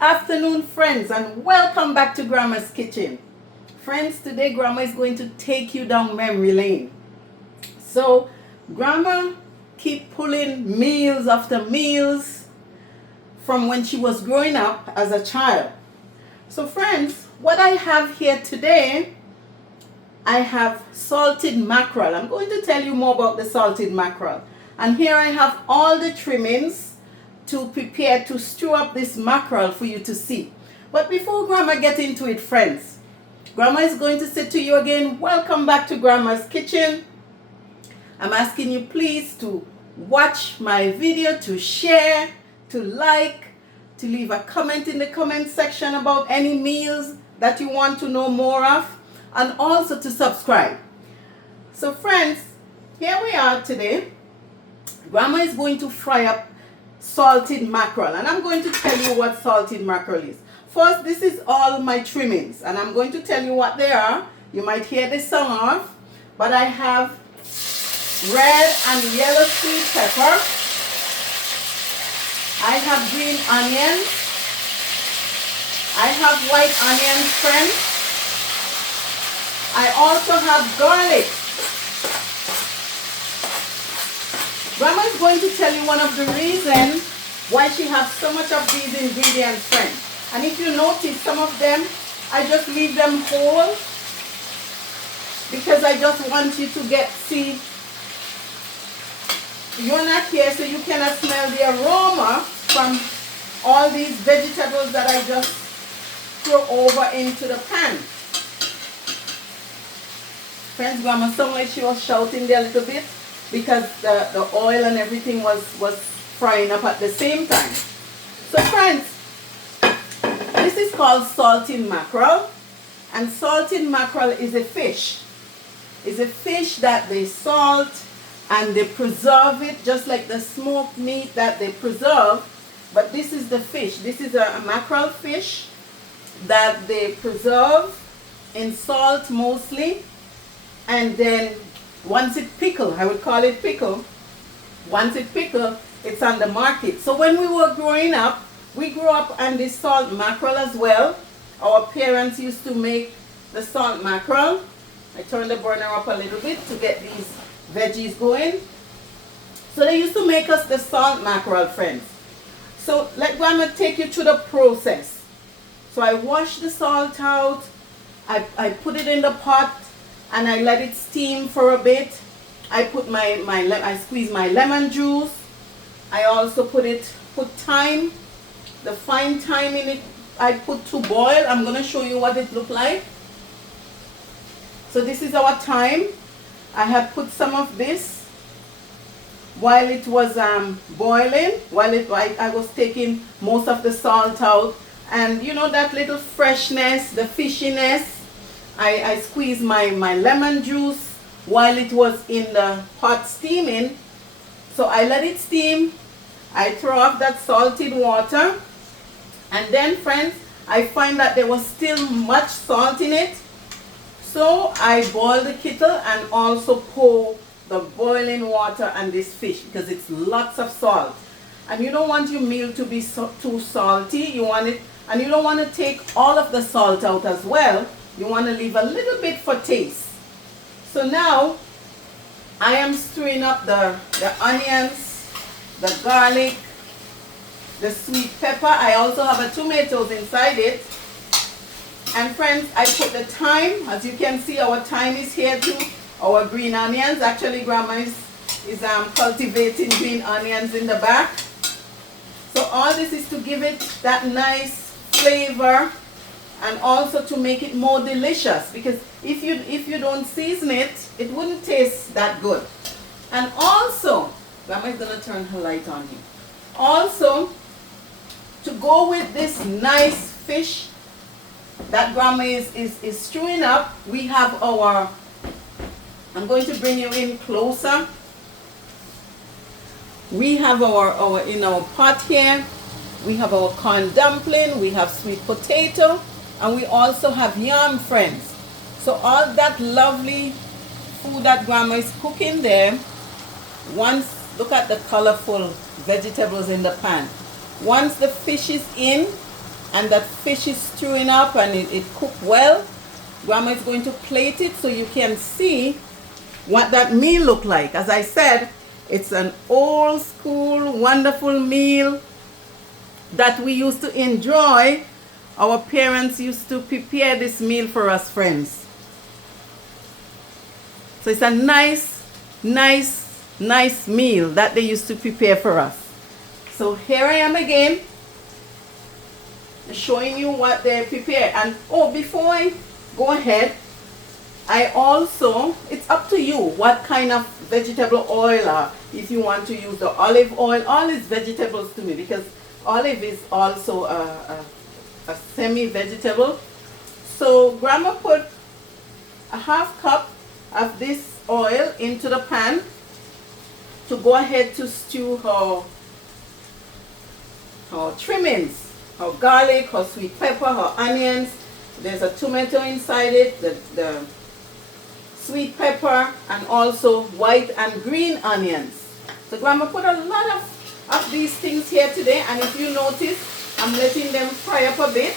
afternoon, friends, and welcome back to Grandma's Kitchen. Friends, today Grandma is going to take you down memory lane. So, Grandma keep pulling meals after meals from when she was growing up as a child. So, friends, what I have here today, I have salted mackerel. I'm going to tell you more about the salted mackerel. And here I have all the trimmings to prepare to stew up this mackerel for you to see. But before Grandma get into it, friends, Grandma is going to say to you again, welcome back to Grandma's Kitchen. I'm asking you please to watch my video, to share, to like, to leave a comment in the comment section about any meals that you want to know more of, and also to subscribe. So friends, here we are today. Grandma is going to fry up salted mackerel, and I'm going to tell you what salted mackerel is. First, this is all my trimmings, and I'm going to tell you what they are. You might hear the song off, but I have red and yellow sweet pepper. I have green onions. I have white onions, friends. I also have garlic. Grandma is going to tell you one of the reasons why she has so much of these ingredients, friends. And if you notice, some of them, I just leave them whole because I just want you to see, you're not here so you cannot smell the aroma from all these vegetables that I just throw over into the pan. Friends, Grandma sounded like she was shouting there a little bit, because the oil and everything was frying up at the same time. So friends, this is called salted mackerel, and salted mackerel is a fish. It's a fish that they salt and they preserve it just like the smoked meat that they preserve, but this is the fish. This is a mackerel fish that they preserve in salt mostly, and then once it pickle, I would call it pickle, once it pickle, it's on the market. So when we were growing up, we grew up on this salt mackerel as well. Our parents used to make the salt mackerel. I turned the burner up a little bit to get these veggies going. So they used to make us the salt mackerel, friends. So let Grandma take you through the process. So I wash the salt out, I put it in the pot, and I let it steam for a bit. I put I squeeze my lemon juice. I also put thyme, the fine thyme in it. I put to boil. I'm going to show you what it looked like. So this is our thyme. I have put some of this while it was boiling, I was taking most of the salt out. And you know that little freshness, the fishiness, I squeezed my lemon juice while it was in the pot steaming. So I let it steam. I throw off that salted water. And then, friends, I find that there was still much salt in it. So I boil the kettle and also pour the boiling water on this fish because it's lots of salt. And you don't want your meal to be too salty. You want it, and you don't want to take all of the salt out as well. You want to leave a little bit for taste. So now I am stirring up the onions, the garlic, the sweet pepper. I also have a tomatoes inside it. And friends, I put the thyme. As you can see, our thyme is here too. Our green onions. Actually, Grandma is cultivating green onions in the back. So all this is to give it that nice flavor, and also to make it more delicious, because if you don't season it, it wouldn't taste that good. And also, Grandma is going to turn her light on here. Also, to go with this nice fish that Grandma is stewing up, we have our, I'm going to bring you in closer. We have our in our pot here, we have our corn dumpling, we have sweet potato, and we also have yam, friends. So all that lovely food that Grandma is cooking there, once, look at the colorful vegetables in the pan. Once the fish is in and that fish is stewing up and it cooked well, Grandma is going to plate it so you can see what that meal look like. As I said, it's an old school wonderful meal that we used to enjoy. Our parents used to prepare this meal for us, friends. So it's a nice meal that they used to prepare for us. So here I am again, showing you what they prepare. And oh, before I go ahead, I also, it's up to you what kind of vegetable oil, or if you want to use the olive oil. All is vegetables to me because olive is also a semi-vegetable. So Grandma put a half cup of this oil into the pan to go ahead to stew her trimmings, her garlic, her sweet pepper, her onions. There's a tomato inside it, the sweet pepper, and also white and green onions. So Grandma put a lot of these things here today, and if you notice, I'm letting them fry up a bit.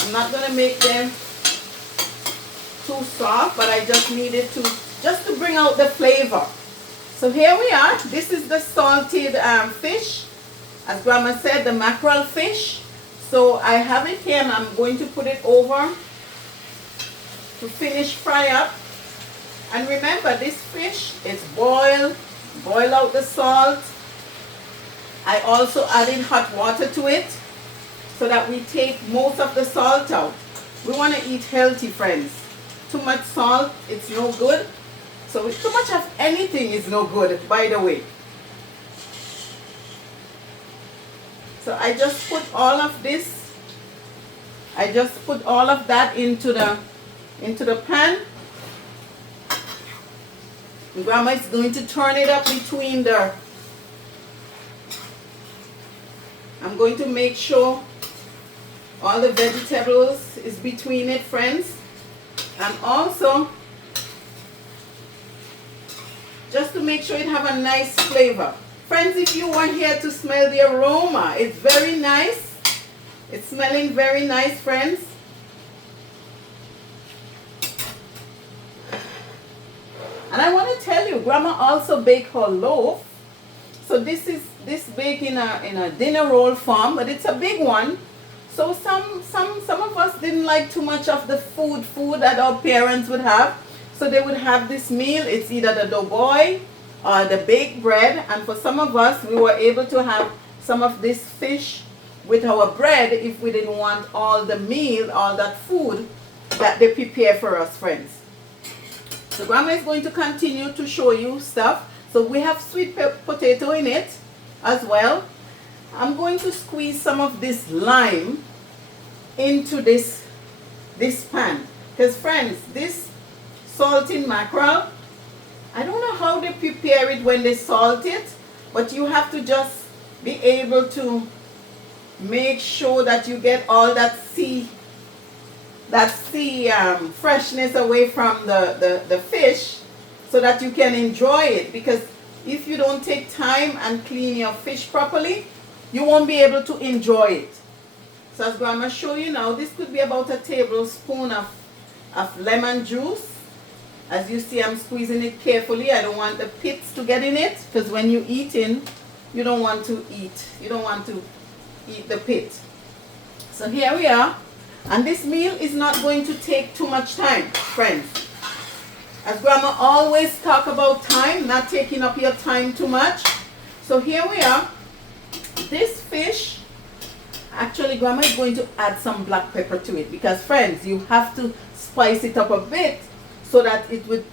I'm not going to make them too soft, but I just needed to, just to bring out the flavor. So here we are. This is the salted fish. As Grandma said, the mackerel fish. So I have it here and I'm going to put it over to finish fry up. And remember, this fish is boil out the salt. I also added hot water to it so that we take most of the salt out. We want to eat healthy, friends. Too much salt, it's no good. So too much of anything is no good, by the way. So I just put all of this, I just put all of that into the pan. And Grandma is going to turn it up between the, I'm going to make sure all the vegetables is between it, friends. And also, just to make sure it have a nice flavor. Friends, if you want here to smell the aroma, it's very nice. It's smelling very nice, friends. And I want to tell you, Grandma also baked her loaf. So this baked in a dinner roll form, but it's a big one. So some of us didn't like too much of the food that our parents would have. So they would have this meal. It's either the doughboy or the baked bread. And for some of us, we were able to have some of this fish with our bread if we didn't want all the meal, all that food that they prepare for us, friends. So Grandma is going to continue to show you stuff. So we have sweet potato in it as well. I'm going to squeeze some of this lime into this pan. Because friends, this salted mackerel, I don't know how they prepare it when they salt it, but you have to just be able to make sure that you get all that sea freshness away from the fish so that you can enjoy it. Because if you don't take time and clean your fish properly, you won't be able to enjoy it. So as Grandma show you now, this could be about a tablespoon of lemon juice. As you see, I'm squeezing it carefully. I don't want the pits to get in it, because when you're eating, you don't want to eat the pit. So here we are. And this meal is not going to take too much time, friends. As Grandma always talk about time, not taking up your time too much. So here we are. This fish, actually Grandma is going to add some black pepper to it, because friends, you have to spice it up a bit so that it would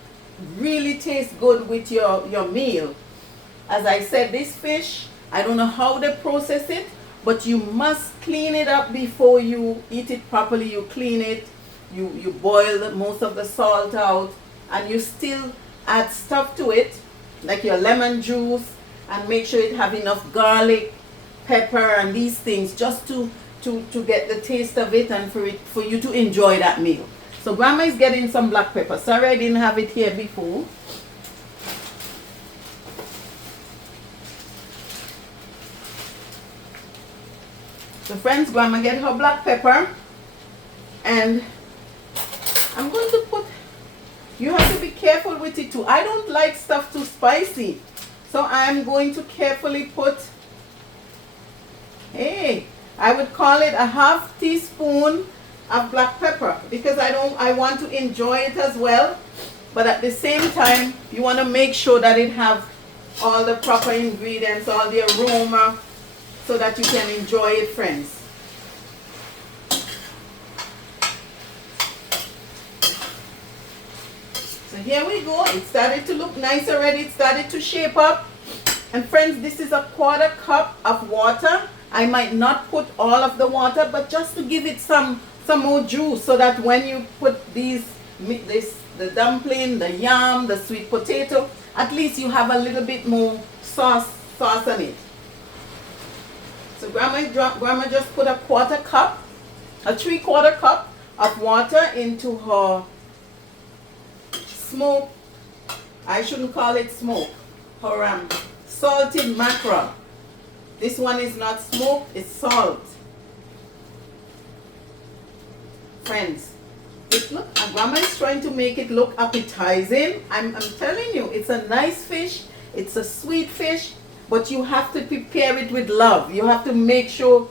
really taste good with your meal. As I said, this fish, I don't know how they process it, but you must clean it up before you eat it properly. You clean it, you boil most of the salt out, and you still add stuff to it, like your lemon juice, and make sure it have enough garlic, pepper, and these things, just to get the taste of it and for you to enjoy that meal. So Grandma is getting some black pepper. Sorry I didn't have it here before. So friends, Grandma get her black pepper, and I'm going to put, you have to be careful with it too. I don't like stuff too spicy. So I'm going to carefully put, hey, I would call it a half teaspoon of black pepper, because I want to enjoy it as well. But at the same time, you want to make sure that it have all the proper ingredients, all the aroma, so that you can enjoy it, friends. So here we go. It started to look nice already. It started to shape up. And friends, this is a 1/4 cup of water. I might not put all of the water, but just to give it some more juice, so that when you put the dumpling, the yam, the sweet potato, at least you have a little bit more sauce on it. So grandma just put a 1/4 cup, a 3/4 cup of water into her smoke. I shouldn't call it smoke. Her salted mackerel. This one is not smoked, it's salt. Friends, Grandma is trying to make it look appetizing. I'm telling you, it's a nice fish. It's a sweet fish, but you have to prepare it with love. You have to make sure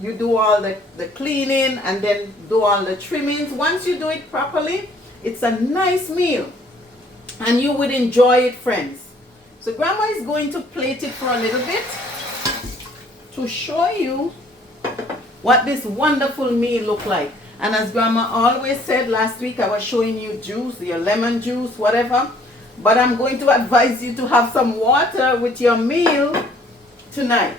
you do all the cleaning and then do all the trimmings. Once you do it properly, it's a nice meal, and you would enjoy it, friends. So Grandma is going to plate it for a little bit to show you what this wonderful meal look like. And as Grandma always said last week, I was showing you juice, your lemon juice, whatever. But I'm going to advise you to have some water with your meal tonight.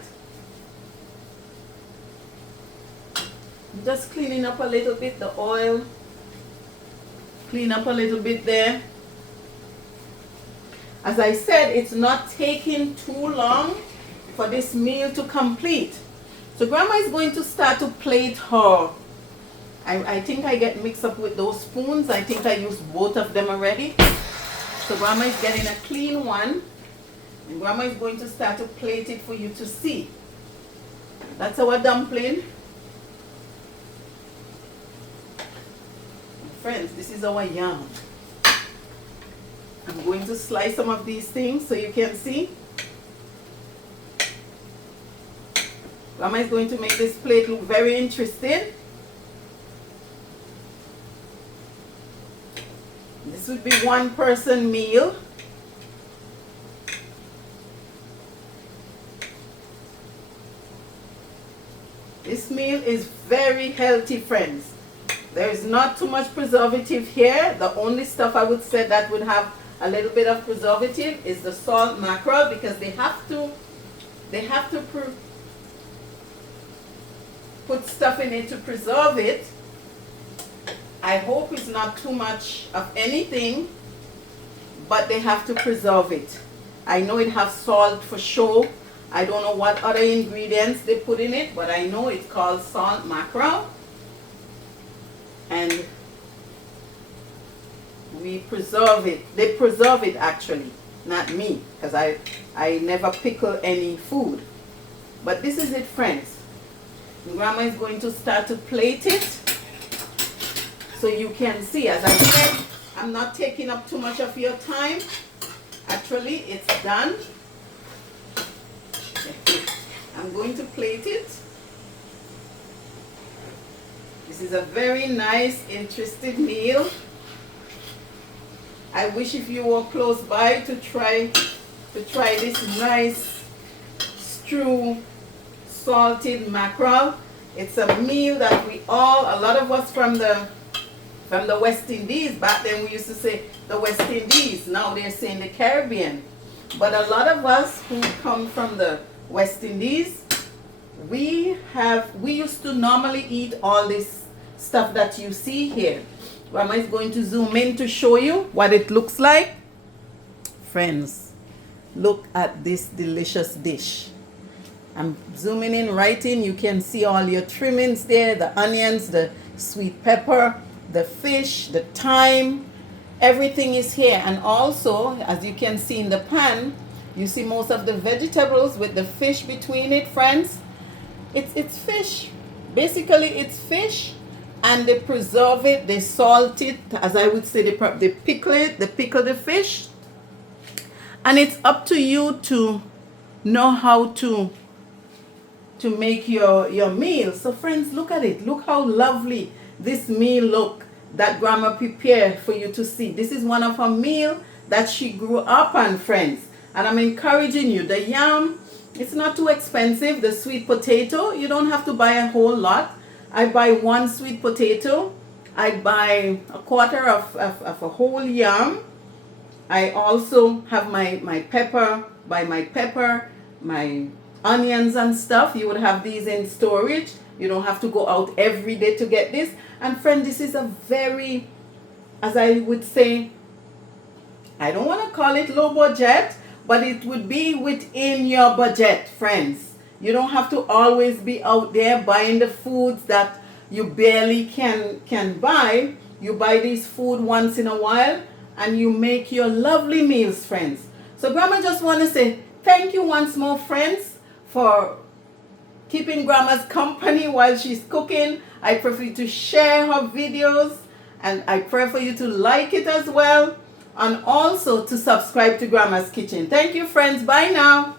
Just cleaning up a little bit, the oil. Clean up a little bit there. As I said, it's not taking too long for this meal to complete. So Grandma is going to start to plate her. I think I get mixed up with those spoons. I think I used both of them already. So Grandma is getting a clean one. And Grandma is going to start to plate it for you to see. That's our dumpling. Friends, this is our yam. I'm going to slice some of these things so you can see. Grandma is going to make this plate look very interesting. This would be one person meal. This meal is very healthy, friends. There is not too much preservative here. The only stuff I would say that would have a little bit of preservative is the salt mackerel, because they have to put stuff in it to preserve it. I hope it's not too much of anything, but they have to preserve it. I know it has salt for sure. I don't know what other ingredients they put in it, but I know it's called salt mackerel. And we preserve it. They preserve it actually, not me, because I never pickle any food. But this is it, friends. Grandma is going to start to plate it so you can see. As I said, I'm not taking up too much of your time. Actually, it's done. I'm going to plate it. This is a very nice, interesting meal. I wish if you were close by to try this nice stew salted mackerel. It's a meal that a lot of us from the West Indies, back then we used to say the West Indies, now they're saying the Caribbean. But a lot of us who come from the West Indies, we used to normally eat all this stuff that you see here. Grandma is going to zoom in to show you what it looks like. Friends, look at this delicious dish. I'm zooming in right in. You can see all your trimmings there, the onions, the sweet pepper, the fish, the thyme. Everything is here. And also, as you can see in the pan, you see most of the vegetables with the fish between it, friends. It's fish. Basically, it's fish, and they preserve it, they salt it, as I would say, they pickle it, they pickle the fish, and it's up to you to know how to make your meal. So friends, look at it. Look how lovely this meal look that grandma prepared for you to see. This is one of her meal that she grew up on, friends. And I'm encouraging you. The yam, it's not too expensive. The sweet potato, you don't have to buy a whole lot. I buy one sweet potato. I buy a quarter of a whole yam. I also have my pepper, buy my pepper, my onions and stuff. You would have these in storage. You don't have to go out every day to get this. And friend, this is a very, as I would say, I don't want to call it low budget, but it would be within your budget, friends. You don't have to always be out there buying the foods that you barely can buy. You buy these food once in a while and you make your lovely meals, friends. So grandma just want to say thank you once more, friends, for keeping grandma's company while she's cooking. I pray for you to share her videos, and I pray for you to like it as well, and also to subscribe to Grandma's Kitchen. Thank you, friends. Bye now.